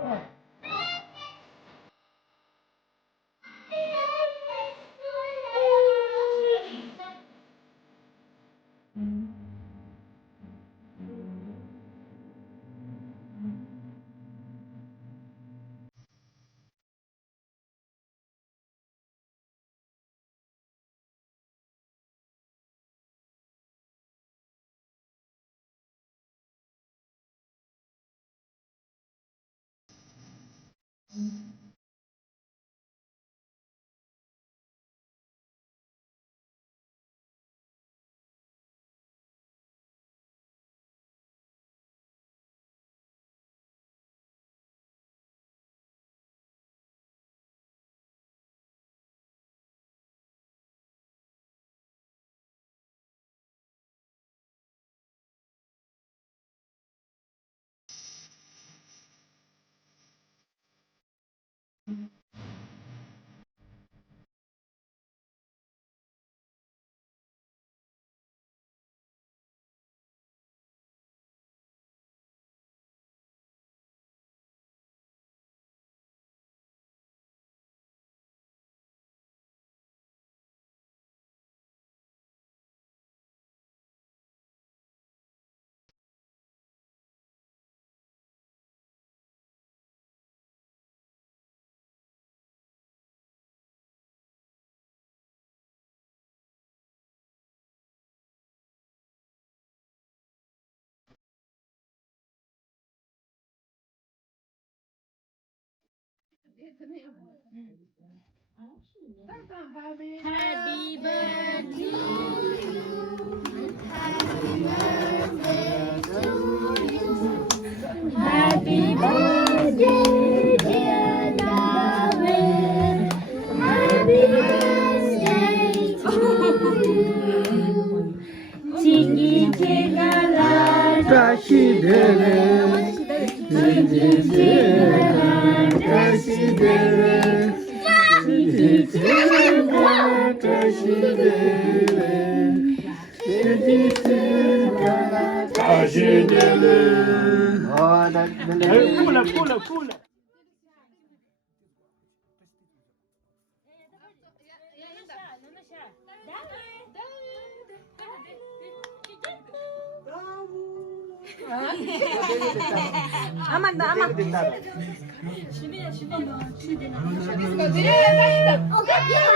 Happy birthday to you. Happy birthday to you. Happy birthday, dear David. Happy birthday to you. Chiki chikala Tashi dere, chiki chikala tashi dere, chiki chikala tashi dere, chiki chikala tashi dere. Oh, that's the lyrics. Aman da aman.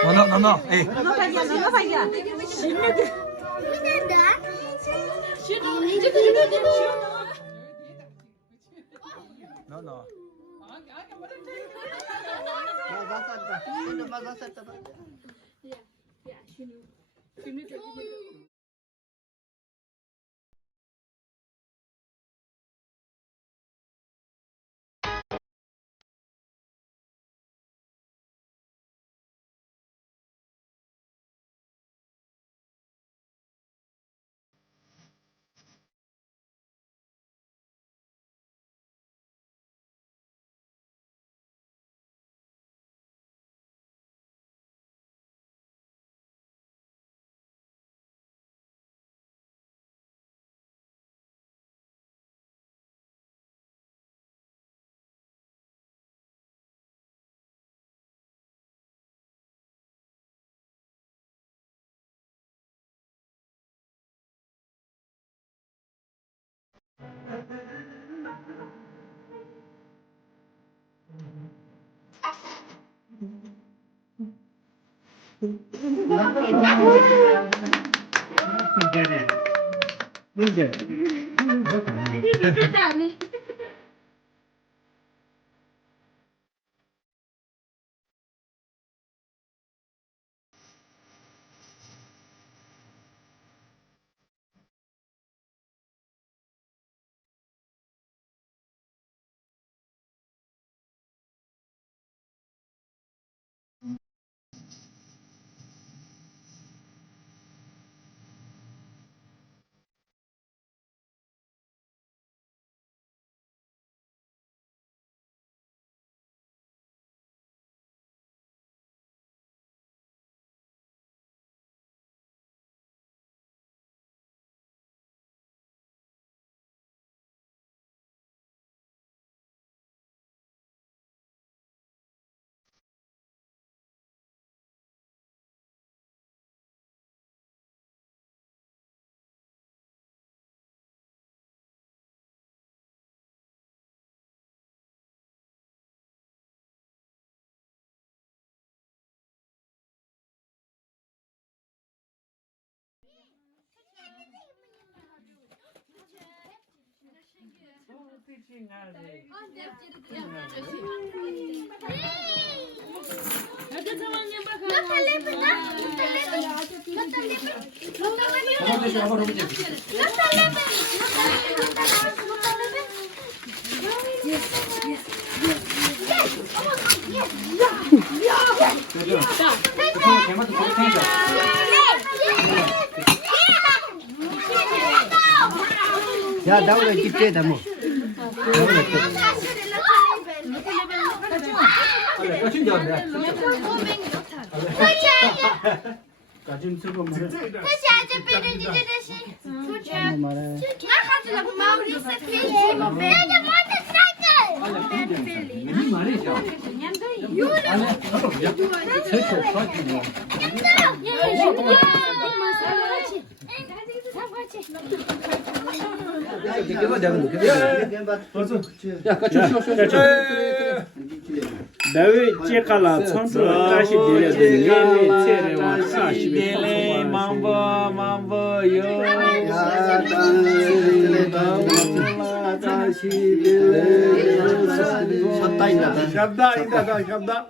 No, no, no. Hey. No falla, no falla. No, no. 야, 나오라 집게다 뭐. 까춘 잡네. 가진 쓰고 말해. 무슨 말이죠? 다윗 제칼라 천수 다시 데레 체레와 사시베 망보요. 다시 샵다 인다 샵다